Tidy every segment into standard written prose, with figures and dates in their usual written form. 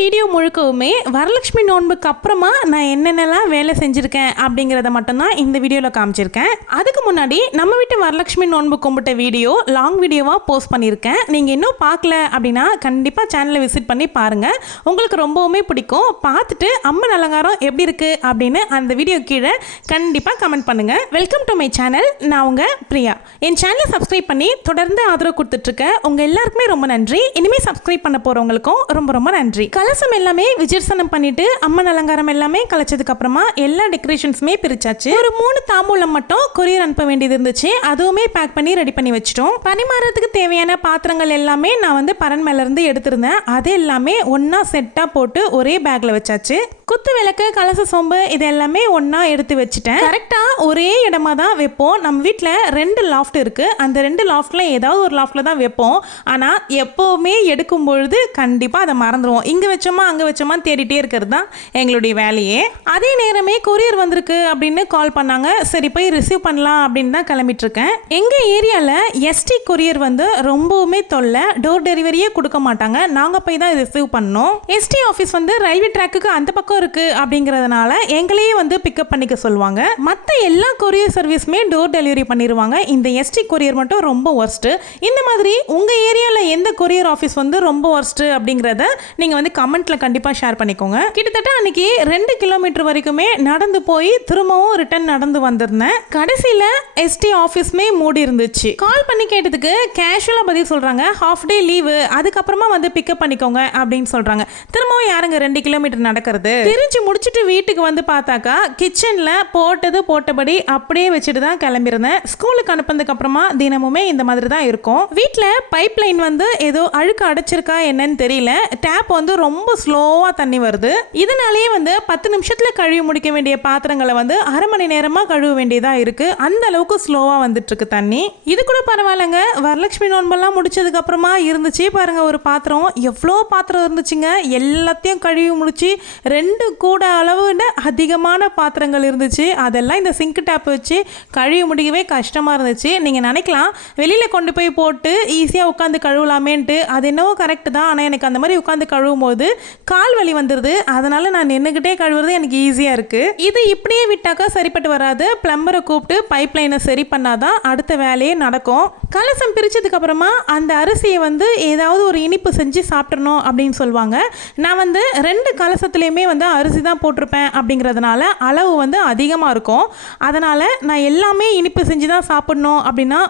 Video முழுக்கவுமே Varalakshmi நோன்புக்கு அப்புறமா நான் என்னென்னலாம் வேலை செஞ்சுருக்கேன் அப்படிங்கிறத மட்டும்தான் இந்த வீடியோவில் காமிச்சிருக்கேன். அதுக்கு முன்னாடி நம்ம வீட்டு வரலட்சுமி நோன்பு கும்பிட்ட வீடியோ லாங் வீடியோவாக போஸ்ட் பண்ணியிருக்கேன். நீங்கள் இன்னும் பார்க்கல அப்படின்னா கண்டிப்பாக சேனலை விசிட் பண்ணி பாருங்கள். உங்களுக்கு ரொம்பவுமே பிடிக்கும். பார்த்துட்டு அம்மன் அலங்காரம் எப்படி இருக்குது அப்படின்னு அந்த வீடியோ கீழே கண்டிப்பாக கமெண்ட் பண்ணுங்கள். Welcome to my channel. நான் உங்கள் பிரியா. என் சேனலை சப்ஸ்கிரைப் பண்ணி தொடர்ந்து ஆதரவு கொடுத்துட்ருக்கேன். உங்கள் எல்லாருக்குமே ரொம்ப நன்றி. இனிமேல் சப்ஸ்கிரைப் பண்ண போகிறவங்களுக்கும் ரொம்ப ரொம்ப நன்றி. கலசம் எல்லாமே விஜர்சனம் பண்ணிட்டு அம்மன் அலங்காரம் எல்லாமே கலைச்சதுக்கு அப்புறமா எல்லா டெக்கரேஷன்ஸுமே பிரிச்சாச்சு. ஒரு 3 தாம்பூலம் மட்டும் கொரியர் அனுப்ப வேண்டியது இருந்துச்சு. அதுவுமே பேக் பண்ணி ரெடி பண்ணி வச்சிட்டோம். பரிமாறதுக்கு தேவையான பாத்திரங்கள் எல்லாமே நான் வந்து பரன் மேல இருந்து எடுத்திருந்தேன். அது எல்லாமே ஒன்னா செட்டா போட்டு ஒரே பேக்ல வச்சாச்சு. குத்து விளக்கு, கலச சோம்பு இது எல்லாமே ஒன்னா எடுத்து வச்சுட்டேன். கரெக்டா ஒரே இடமா தான் வைப்போம். நம்ம வீட்டில் 2 லாஃப்ட் இருக்கு. அந்த 2 லாஃப்ட்ல ஏதாவது ஒரு லாஃப்ட்ல தான் வைப்போம். ஆனா எப்பவுமே எடுக்கும் பொழுது கண்டிப்பா அதை மறந்துடுவோம். இங்க வச்சோமா அங்க வச்சோமா தேடிட்டே இருக்கிறது தான் எங்களுடைய வேலையே. அதே நேரமே கொரியர் வந்திருக்கு அப்படின்னு கால் பண்ணாங்க. சரி போய் ரிசீவ் பண்ணலாம் அப்படின்னு தான் கிளம்பிட்டு இருக்கேன். எங்க ஏரியால எஸ்டி கொரியர் வந்து ரொம்பவுமே தொல்லை. டோர் டெலிவரியே கொடுக்க மாட்டாங்க. நாங்க போய் தான் ரிசீவ் பண்ணோம். எஸ்டி ஆஃபீஸ் வந்து ரயில்வே ட்ராக்குக்கு அந்த பக்கம் இருக்கு அப்படிங்கறதுனால எங்களையே வந்து பிக்கப் பண்ணிக்க சொல்லுவாங்க. மற்ற எல்லா கொரியர் சர்வீஸுமே டோர் டெலிவரி பண்ணிடுவாங்க. இந்த எஸ்டி கொரியர் மட்டும் ரொம்ப ஒர்ஸ்ட். இந்த மாதிரி உங்க ஏரியால எந்த கொரியர் ஆஃபீஸ் வந்து ரொம்ப ஒர்ஸ்ட் அப்படிங்கறத நீங்க வந்து கமெண்ட்ல கண்டிப்பா ஷேர் பண்ணிக்கோங்க. கிட்டத்தட்ட அன்னைக்கு 2 கிலோமீட்டர் வரைக்குமே நடந்து போய் திரும்பவும் ரிட்டர்ன் நடந்து வந்திருந்தேன். கடைசியில எஸ்டி ஆஃபீஸ்மே மூடி இருந்துச்சு. கால் பண்ணி கேட்டதுக்கு கேஷுவலா பதில் சொல்றாங்க, ஹாஃப் டே லீவு, அதுக்கப்புறமா வந்து பிக்கப் பண்ணிக்கோங்க அப்படின்னு சொல்றாங்க. திரும்பவும் யாருங்க 2 கிலோமீட்டர் நடக்கிறது? பிரிஞ்சு முடிச்சுட்டு வீட்டுக்கு வந்து பார்த்தாக்கா கிச்சன்ல போட்டபடி அப்படியே வச்சுட்டு தான் கிளம்பியிருந்தேன். ஸ்கூலுக்கு அனுப்புனதுக்கு அப்புறமா தினமுமே இந்த மாதிரி தான் இருக்கும். வீட்டில் பைப் லைன் வந்து ஏதோ அழுக்கு அடைச்சிருக்கா என்னன்னு தெரியல. டேப் வந்து ரொம்ப ஸ்லோவா தண்ணி வருது. இதனாலேயே வந்து 10 நிமிஷத்துல கழுவி முடிக்க வேண்டிய பாத்திரங்களை வந்து அரை மணி நேரமா கழுவ வேண்டியதா இருக்கு. அந்த அளவுக்கு ஸ்லோவா வந்துட்டு இருக்கு தண்ணி. இது கூட பரவாயில்லைங்க. வரலட்சுமி நோன்பெல்லாம் முடிச்சதுக்கு அப்புறமா இருந்துச்சு பாருங்க ஒரு பாத்திரம். எவ்வளோ பாத்திரம் இருந்துச்சுங்க. எல்லாத்தையும் கழுவி முடிச்சு 2 கூட அளவுன அதிகமான பாத்திரங்கள் இருந்துச்சு. அதெல்லாம் இந்த சிங்க் டேப் வச்சு கழுவி முடிக்கவே கஷ்டமாக இருந்துச்சு. நீங்கள் நினைக்கலாம் வெளியில் கொண்டு போய் போட்டு ஈஸியாக உட்காந்து கழுவலாமேன்ட்டு. அது என்னவோ கரெக்டு தான். ஆனால் எனக்கு அந்த மாதிரி உட்காந்து கழுவும் போது கால் வலி வந்துடுது. அதனால் நான் நின்றுக்கிட்டே கழுவுறது எனக்கு ஈஸியாக இருக்குது. இது இப்படியே விட்டாக்கா சரிப்பட்டு வராது. பிளம்பரை கூப்பிட்டு பைப் லைனை சரி பண்ணாதான் அடுத்த வேலையே நடக்கும். கலசம் பிரித்ததுக்கு அப்புறமா அந்த அரிசியை வந்து ஏதாவது ஒரு இனிப்பு செஞ்சு சாப்பிட்றணும் அப்படின்னு சொல்லுவாங்க. நான் வந்து 2 கலசத்துலேயுமே வந்து அரிசி தான் போட்டிருப்பேன். அப்படிங்கிறதுனால அளவு வந்து அதிகமாக இருக்கும். அதனால் நான் எல்லாமே இனிப்பு செஞ்சு தான் சாப்பிடணும் அப்படின்னா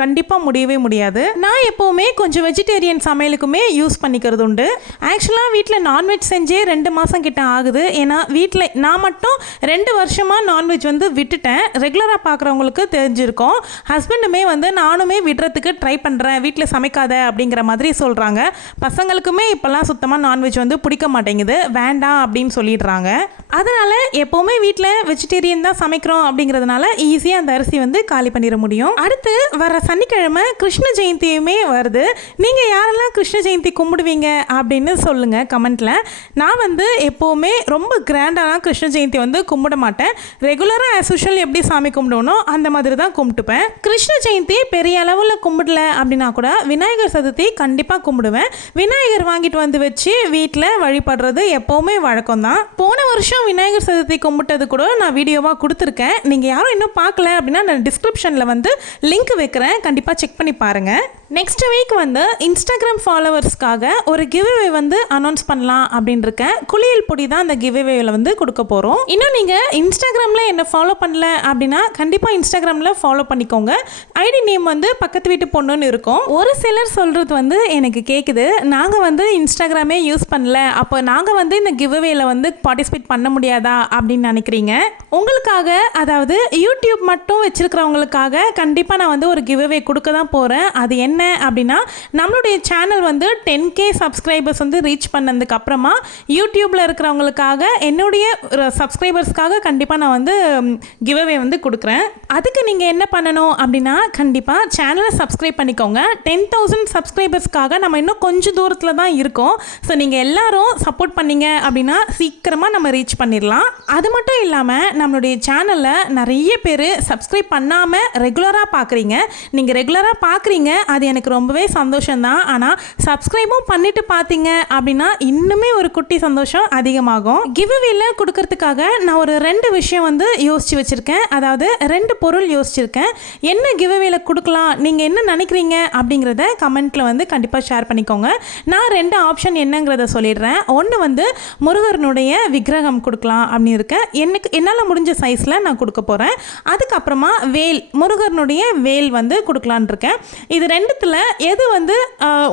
கண்டிப்பாக முடியவே முடியாது. நான் எப்போவுமே கொஞ்சம் வெஜிடேரியன் சமையலுக்குமே யூஸ் பண்ணிக்கிறது உண்டு. ஆக்சுவலாக வீட்டில் நான்வெஜ் செஞ்சே 2 மாதம் கிட்ட ஆகுது. ஏன்னா வீட்டில் நான் மட்டும் 2 வருஷமாக நான்வெஜ் வந்து விட்டுட்டேன். ரெகுலராக பார்க்குறவங்களுக்கு தெரிஞ்சிருக்கும். ஹஸ்பண்டுமே வந்து நானுமே விடுறதுக்கு ட்ரை பண்ணுறேன், வீட்டில் சமைக்காத அப்படிங்கிற மாதிரி சொல்கிறாங்க. பசங்களுக்குமே இப்போல்லாம் சுத்தமாக நான்வெஜ் வந்து பிடிக்க மாட்டேங்குது, வேண்டாம் அப்படின்னு சொல்லிடுறாங்க. அதனால் எப்போவுமே வீட்டில் வெஜிடேரியன் தான் சமைக்கிறோம் அப்படிங்கிறதுனால ஈஸியாக அந்த அரிசி வந்து காலி பண்ணிட முடியும். அடுத்து வர சனிக்கிழமை கிருஷ்ண ஜெயந்தியுமே வருது. நீங்கள் யாரெல்லாம் கிருஷ்ண ஜெயந்தி கும்பிடுவீங்க அப்படின்னு சொல்லுங்கள் கமெண்ட்டில். நான் வந்து எப்போவுமே ரொம்ப கிராண்டாக கிருஷ்ண ஜெயந்தி வந்து கும்பிட மாட்டேன். ரெகுலராக ஆஸ் யூஷுவல் எப்படி சாமி கும்பிடணும் அந்த மாதிரி தான் கும்பிட்டுப்பேன். கிருஷ்ண ஜெயந்தி பெரிய அளவில் கும்பிடல அப்படின்னா கூட விநாயகர் சதுர்த்தி கண்டிப்பாக கும்பிடுவேன். விநாயகர் வாங்கிட்டு வந்து வச்சு வீட்டில் வழிபடுறது எப்போவுமே வழக்கம் தான். போன வருஷம் விநாயகர் சதுர்த்தி கும்பிட்டது கூட நான் வீடியோவாக கொடுத்துருக்கேன். நீங்கள் யாரும் இன்னும் பார்க்கல அப்படின்னா நான் டிஸ்கிரிப்ஷனில் வந்து லிங்க் வைக்கிறேன், கண்டிப்பாக செக் பண்ணி பாருங்கள். நெக்ஸ்ட் வீக் வந்து இன்ஸ்டாகிராம் ஃபாலோவர்ஸ்க்காக ஒரு கிவ்அவே வந்து அனௌன்ஸ் பண்ணலாம் அப்படின்னு இருக்கேன். குளியல் பொடி தான் அந்த கிவ்அவேல வந்து கொடுக்க போகிறோம். இன்னும் நீங்கள் இன்ஸ்டாகிராமில் என்ன ஃபாலோ பண்ணல அப்படின்னா கண்டிப்பாக இன்ஸ்டாகிராமில் ஃபாலோ பண்ணிக்கோங்க. ஐடி நேம் வந்து பக்கத்து வீட்டு பொண்ணுன்னு இருக்கும். ஒரு சிலர் சொல்கிறது வந்து எனக்கு கேட்குது, நாங்கள் வந்து இன்ஸ்டாகிராமே யூஸ் பண்ணல, அப்போ நாங்கள் வந்து இந்த கிவ்அவேல வந்து பார்ட்டிசிபேட் பண்ண முடியாதா அப்படின்னு நினைக்கிறீங்க. உங்களுக்காக, அதாவது யூடியூப் மட்டும் வச்சிருக்கிறவங்களுக்காக கண்டிப்பாக நான் வந்து ஒரு கிவ்அவே கொடுக்க தான் போகிறேன். அது என்ன அப்படின்னா, நம்மளுடைய சேனல் வந்து 10K சப்ஸ்கிரைபர்ஸ் வந்து ரீச் பண்ணதுக்கு அப்புறமா யூடியூப்ல இருக்கிறவங்களுக்காக, என்னுடைய சப்ஸ்கிரைபர்ஸ்க்காக கண்டிப்பாக நான் வந்து கிவ்அவே வந்து கொடுக்குறேன். அதுக்கு நீங்கள் என்ன பண்ணணும் அப்படின்னா கண்டிப்பாக சேனலை சப்ஸ்கிரைப் பண்ணிக்கோங்க. 10,000 சப்ஸ்கிரைபர்ஸ்க்காக நம்ம இன்னும் கொஞ்சம் தூரத்தில் தான் இருக்கோம். ஸோ நீங்கள் எல்லாரும் சப்போர்ட் பண்ணீங்க அப்படின்னா சீக்கிரமாக நம்ம ரீச் பண்ணிடலாம். அது மட்டும் இல்லாமல் நம்மளுடைய சேனலில் நிறைய பேர் சப்ஸ்கிரைப் பண்ணாமல் ரெகுலராக பார்க்குறீங்க. நீங்கள் ரெகுலராக பார்க்குறீங்க, அது அது எனக்கு ரொம்பவே சந்தோஷம்தான். ஆனால் சப்ஸ்கிரைபும் பண்ணிட்டு பார்த்தீங்க அப்படின்னா இன்னுமே ஒரு குட்டி சந்தோஷம் அதிகமாகும். கிவ்அவேல கொடுக்கறதுக்காக நான் ஒரு 2 விஷயம் வந்து யோசிச்சு வச்சுருக்கேன். அதாவது 2 பொருள் யோசிச்சிருக்கேன். என்ன கிவ்அவேல கொடுக்கலாம், நீங்கள் என்ன நினைக்கிறீங்க அப்படிங்கிறத கமெண்ட்டில் வந்து கண்டிப்பாக ஷேர் பண்ணிக்கோங்க. நான் 2 ஆப்ஷன் என்னங்கிறத சொல்லிடுறேன். ஒன்று வந்து முருகனுடைய விக்கிரகம் கொடுக்கலாம் அப்படின்னு இருக்கேன். என்னால் முடிஞ்ச சைஸில் நான் கொடுக்க போகிறேன். அதுக்கப்புறமா வேல், முருகனுடைய வேல் வந்து கொடுக்கலான் இருக்கேன். இது 2த்தில் எது வந்து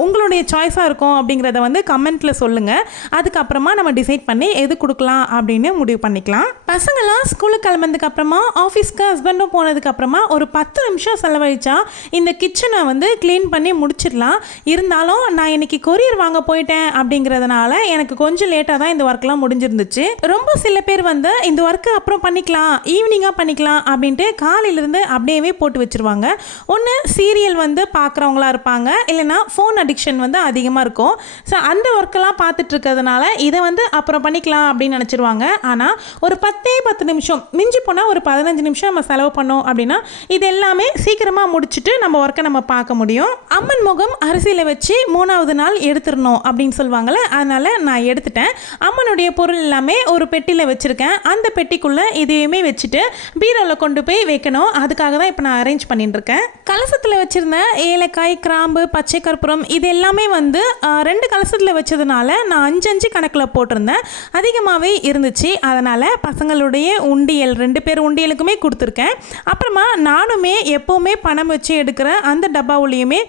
உங்களுடைய சாய்ஸாக இருக்கும் அப்படிங்கிறத வந்து கமெண்ட்டில் சொல்லுங்கள். அதுக்கப்புறமா நம்ம டிசைட் பண்ணி எது கொடுக்கலாம் அப்படின்னு முடிவு பண்ணிக்கலாம். பசங்களாம் ஸ்கூலுக்கு கிளம்புனதுக்கப்புறமா ஆஃபீஸ்க்கு ஹஸ்பண்டும் போனதுக்கப்புறமா ஒரு 10 நிமிஷம் செலவழிச்சா இந்த கிச்சனை வந்து க்ளீன் பண்ணி முடிச்சிடலாம். இருந்தாலும் நான் இன்னைக்கு கொரியர் வாங்க போயிட்டேன் அப்படிங்கிறதுனால எனக்கு கொஞ்சம் லேட்டாக தான் இந்த ஒர்க்லாம் முடிஞ்சிருந்துச்சு. ரொம்ப சில பேர் வந்து இந்த ஒர்க்கு அப்புறம் பண்ணிக்கலாம், ஈவினிங்காக பண்ணிக்கலாம் அப்படின்ட்டு காலையிலேருந்து அப்படியே போட்டு வச்சுருவாங்க. ஒன்று சீரியல் வந்து பார்க்குறவங்களா இருப்பாங்க, இல்லைனா ஃபோன் அடிக்ஷன் வந்து அதிகமாக இருக்கும். ஸோ அந்த ஒர்க்கெல்லாம் பார்த்துட்டு இருக்கிறதுனால இதை வந்து அப்புறம் பண்ணிக்கலாம் அப்படின்னு நினச்சிருவாங்க. ஆனால் ஒரு 10 நிமிஷம், மிஞ்சி போனால் ஒரு 15 நிமிஷம் நம்ம செலவு பண்ணோம் அப்படின்னா இது எல்லாமே சீக்கிரமாக முடிச்சுட்டு நம்ம ஒர்க்கை நம்ம பார்க்க முடியும். அம்மன் முகம் அரிசியில் வச்சு 3ஆவது நாள் எடுத்துடணும் அப்படின்னு சொல்லுவாங்கள்ல, அதனால் நான் எடுத்துட்டேன். அம்மனுடைய பொருள் எல்லாமே ஒரு பெட்டியில் வச்சுருக்கேன். அந்த பெட்டிக்குள்ளே இதையுமே வச்சுட்டு பீரோவில் கொண்டு போய் வைக்கணும். அதுக்காக தான் இப்போ நான் அரேஞ்ச் பண்ணிட்டு இருக்கேன். கலசத்தில் வச்சுருந்த ஏலக்காய், கிராம்பு, பச்சை கற்பூரம் இது எல்லாமே வந்து 2 கலசத்தில் வச்சதுனால நான் 5 கணக்கில் போட்டிருந்தேன். அதிகமாகவே இருந்துச்சு. அதனால் பசங்களுடைய உண்டியல் 2 பேர் உண்டியலுக்குமே கொடுத்துருக்கேன். அப்புறமா நானுமே எப்போவுமே பணம் வச்சு எடுக்கிற அந்த டப்பாவுலேயுமே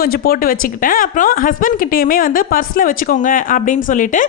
கொஞ்சம் போட்டு வச்சுக்கிட்டேன். அப்புறம் ஹஸ்பண்ட் கிட்டேயுமே வந்து பர்ஸில் வச்சுக்கோங்க அப்படின்னு சொல்லிட்டு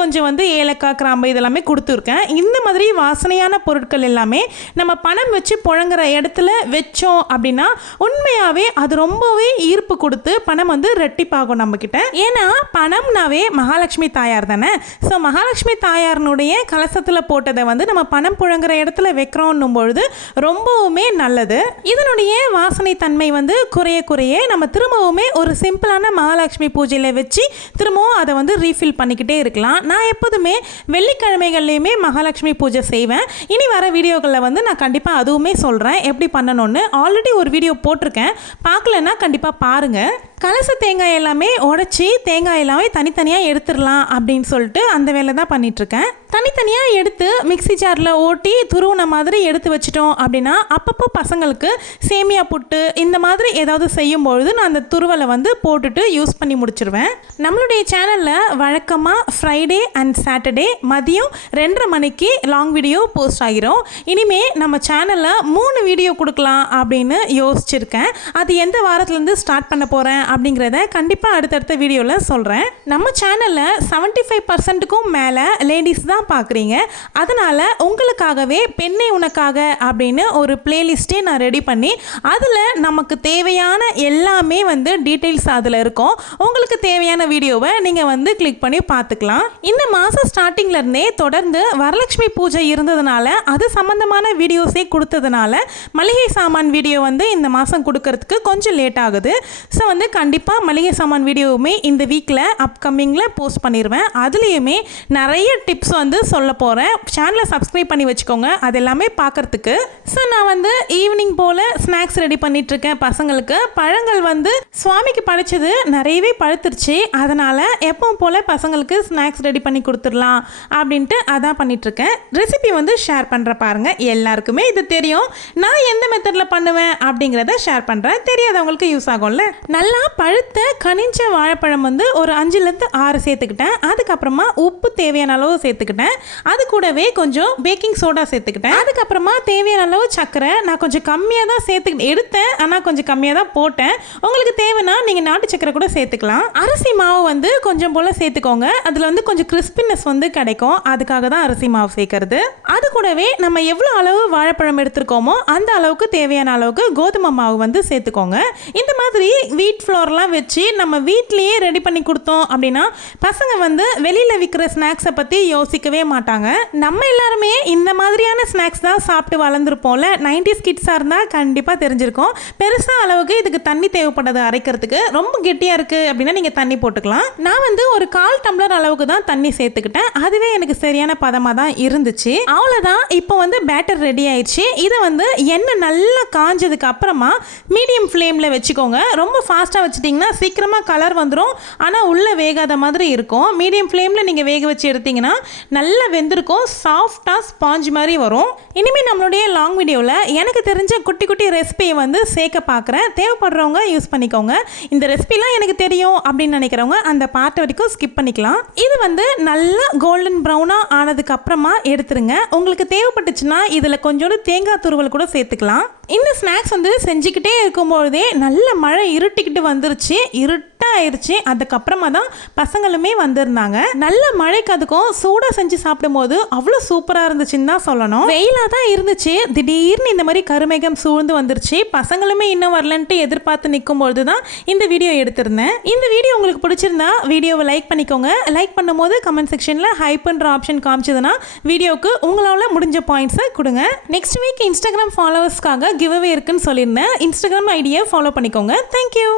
கொஞ்சம் வந்து ஏலக்காய், கிராம்பு இதெல்லாமே கொடுத்துருக்கேன். இந்த மாதிரி வாசனையான பொருட்கள் எல்லாமே நம்ம பணம் வச்சு புழங்குற இடத்துல வச்சோம் அப்படின்னா உண்மையாகவே அது ரொம்பவே ஈர்ப்பு கொடுத்து பணம் வந்து ரெட்டிப்பாகும் நம்மக்கிட்ட. ஏன்னா பணம்னாவே மகாலட்சுமி தாயார் தானே. ஸோ மகாலட்சுமி தாயாரனுடைய கலசத்தில் போட்டதை வந்து நம்ம பணம் புழங்குற இடத்துல வைக்கிறோன்னும் பொழுது ரொம்பவுமே நல்லது. இதனுடைய வாசனை தன்மை வந்து குறைய நம்ம திரும்பவுமே ஒரு சிம்பிளான மகாலட்சுமி பூஜையில் வச்சு திரும்பவும் அதை வந்து ரீஃபில் பண்ணிக்கிட்டே இருக்கலாம். நான் எப்போதுமே வெள்ளிக்கிழமைகள்லையுமே மகாலட்சுமி பூஜை செய்வேன். இனி வர வீடியோக்களில் வந்து நான் கண்டிப்பாக அதுவுமே சொல்கிறேன் எப்படி பண்ணணும்னு. ஆல்ரெடி ஒரு வீடியோ போட்டிருக்கேன், பார்க்கலன்னா கண்டிப்பாக பாருங்கள். கலச தேங்காய் எல்லாமே உடச்சி தேங்காய் எல்லாமே தனித்தனியாக எடுத்துடலாம் அப்படின்னு சொல்லிட்டு அந்த வேலை தான் பண்ணிகிட்ருக்கேன். தனித்தனியாக எடுத்து மிக்சி ஜாரில் ஓட்டி துருவுன மாதிரி எடுத்து வச்சிட்டோம் அப்படின்னா அப்பப்போ பசங்களுக்கு சேமியா புட்டு இந்த மாதிரி ஏதாவது செய்யும்பொழுது நான் அந்த துருவலை வந்து போட்டுட்டு யூஸ் பண்ணி முடிச்சிருவேன். நம்மளுடைய சேனலில் வழக்கமாக ஃப்ரைடே அண்ட் சாட்டர்டே மதியம் 2:30 மணிக்கு லாங் வீடியோ போஸ்ட் ஆகிரும். இனிமேல் நம்ம சேனலில் 3 வீடியோ கொடுக்கலாம் அப்படின்னு யோசிச்சிருக்கேன். அது எந்த வாரத்துலேருந்து ஸ்டார்ட் பண்ண போகிறேன் அப்படிங்கிறத கண்டிப்பாக அடுத்தடுத்த வீடியோவில் சொல்கிறேன். நம்ம சேனலில் 75%க்கும் மேலே லேடிஸ் தான் பார்க்குறீங்க. அதனால் உங்களுக்காகவே பெண்ணே உனக்காக அப்படின்னு ஒரு பிளேலிஸ்ட்டே நான் ரெடி பண்ணி அதில் நமக்கு தேவையான எல்லாமே வந்து டீட்டெயில்ஸ் அதில் இருக்கும். உங்களுக்கு தேவையான வீடியோவை நீங்கள் வந்து கிளிக் பண்ணி பார்த்துக்கலாம். இந்த மாதம் ஸ்டார்டிங்லேருந்தே தொடர்ந்து வரலட்சுமி பூஜை இருந்ததுனால அது சம்மந்தமான வீடியோஸே கொடுத்ததுனால மளிகை சாமான் வீடியோ வந்து இந்த மாதம் கொடுக்கறதுக்கு கொஞ்சம் லேட் ஆகுது. ஸோ வந்து கண்டிப்பாக மளிகை சாமான் வீடியோவுமே இந்த வீக்கில் அப்கமிங்கில் போஸ்ட் பண்ணிடுவேன். அதுலேயுமே நிறைய டிப்ஸ் வந்து சொல்ல போகிறேன். சேனலை சப்ஸ்கிரைப் பண்ணி வச்சுக்கோங்க அது எல்லாமே பார்க்குறதுக்கு. ஸோ நான் வந்து ஈவினிங் போல் ஸ்நாக்ஸ் ரெடி பண்ணிகிட்ருக்கேன் பசங்களுக்கு. பழங்கள் வந்து சுவாமிக்கு படைச்சது நிறையவே பழுத்துருச்சு. அதனால் எப்பவும் போல் பசங்களுக்கு ஸ்நாக்ஸ் ரெடி பண்ணி கொடுத்துடலாம் அப்படின்ட்டு அதான் பண்ணிகிட்ருக்கேன். ரெசிபி வந்து ஷேர் பண்ணுற பாருங்கள். எல்லாருக்குமே இது தெரியும். நான் எந்த மெத்தடில் பண்ணுவேன் அப்படிங்கிறத ஷேர் பண்ணுறேன். தெரியாதவங்களுக்கு யூஸ் ஆகும்ல. நல்லா பழுத்த கனிஞ்ச வாழைப்பழம் வந்து ஒரு 5லேருந்து 6 சேர்த்துக்கிட்டேன். அதுக்கப்புறமா உப்பு தேவையான அளவு சேர்த்துக்கிட்டேன். அது கூடவே கொஞ்சம் பேக்கிங் சோடா சேர்த்துக்கிட்டேன். அதுக்கப்புறமா தேவையான அளவு சர்க்கரை நான் கொஞ்சம் கம்மியாக தான் எடுத்தேன். ஆனால் கொஞ்சம் கம்மியாக தான் போட்டேன். உங்களுக்கு தேவைன்னா நீங்கள் நாட்டு சர்க்கரை கூட சேர்த்துக்கலாம். அரிசி மாவு வந்து கொஞ்சம் போல் சேர்த்துக்கோங்க. அதில் வந்து கொஞ்சம் கிறிஸ்பினஸ் வந்து கிடைக்கும். அதுக்காக தான் அரிசி மாவு சேர்க்கறது. அது கூடவே நம்ம எவ்வளோ அளவு வாழைப்பழம் எடுத்துருக்கோமோ அந்த அளவுக்கு தேவையான அளவுக்கு கோதுமை மாவு வந்து சேர்த்துக்கோங்க. இந்த மாதிரி வீட் ஃப்ளோர்லாம் வச்சு நம்ம வீட்லேயே ரெடி பண்ணி கொடுத்தோம் அப்படின்னா பசங்க வந்து வெளியில் விற்கிற ஸ்நாக்ஸை பற்றி யோசிக்கவே மாட்டாங்க. நம்ம எல்லாருமே இந்த மாதிரியான ஸ்நாக்ஸ் தான் சாப்பிட்டு வளர்ந்துருப்போம்ல. 90s கிட்ஸாக இருந்தால் கண்டிப்பாக தெரிஞ்சிருக்கும். பெருசாக அளவுக்கு இதுக்கு தண்ணி தேவைப்படுது அரைக்கிறதுக்கு. ரொம்ப கெட்டியாக இருக்குது அப்படின்னா நீங்கள் தண்ணி போட்டுக்கலாம். நான் வந்து ஒரு 1/4 டம்ளர் அளவுக்கு தான் தண்ணி சேர்த்துக்கிட்டேன். அதுவே எனக்கு சரியான பதமாக தான் இருந்துச்சு. அவ்வளோதான். இப்போ வந்து பேட்டர் ரெடி ஆயிடுச்சு. இதை வந்து எண்ணெய் நல்லா காஞ்சதுக்கு அப்புறமா மீடியம் ஃப்ளேமில் வச்சுக்கோங்க. ரொம்ப ஃபாஸ்ட்டாக வச்சிட்டிங்கன்னா சீக்கிரமாக கலர் வந்துடும், ஆனால் உள்ளே வேகாத மாதிரி இருக்கும். மீடியம் ஃப்ளேமில் நீங்கள் வேக வச்சு எடுத்திங்கன்னா நல்லா வெந்திருக்கும், சாஃப்டாக ஸ்பாஞ்ச் மாதிரி வரும். இனிமேல் நம்மளுடைய லாங் வீடியோவில் எனக்கு தெரிஞ்ச குட்டி குட்டி ரெசிபியை வந்து சேர்க்க பார்க்குறேன். தேவைப்படுறவங்க யூஸ் பண்ணிக்கோங்க. இந்த ரெசிபிலாம் எனக்கு தெரியும் அப்படின்னு நினைக்கிறவங்க அந்த பார்ட் வரைக்கும் ஸ்கிப் பண்ணிக்கலாம். இது வந்து நல்லா கோல்டன் ப்ரௌனாக ஆனதுக்கு அப்புறமா எடுத்துருங்க. உங்களுக்கு தேவைப்பட்டுச்சுன்னா இதில் கொஞ்சோண்டு தேங்காய் துருவல் கூட சேர்த்துக்கலாம். இந்த ஸ்நாக்ஸ் வந்து செஞ்சுக்கிட்டே இருக்கும்பொழுதே நல்ல மழை இருட்டிக்கிட்டு வந்துருச்சு, இருட்டாயிருச்சு. அதுக்கப்புறமா தான் பசங்களுமே வந்திருந்தாங்க. நல்ல மழைக்கு அதுக்கும் சூடாக செஞ்சு சாப்பிடும்போது அவ்வளோ சூப்பராக இருந்துச்சுன்னு தான் சொல்லணும். வெயிலாக தான் இருந்துச்சு, திடீர்னு இந்த மாதிரி கருமேகம் சூழ்ந்து வந்துருச்சு. பசங்களுமே இன்னும் வரலன்ட்டு எதிர்பார்த்து நிற்கும்பொழுது தான் இந்த வீடியோ எடுத்திருந்தேன். இந்த வீடியோ உங்களுக்கு பிடிச்சிருந்தா வீடியோவை லைக் பண்ணிக்கோங்க. லைக் பண்ணும்போது கமெண்ட் செக்ஷனில் ஹைப்ன்ற ஆப்ஷன் காமிச்சதுன்னா வீடியோவுக்கு உங்களால் முடிஞ்ச பாயிண்ட்ஸை கொடுங்க. நெக்ஸ்ட் வீக் இன்ஸ்டாகிராம் ஃபாலோவர்ஸ்க்காக கிவ் அவே இருக்குன்னு சொல்லியிருந்தேன். இன்ஸ்டாகிராம் ஐடியை ஃபாலோ பண்ணிக்கோங்க. தேங்க்யூ.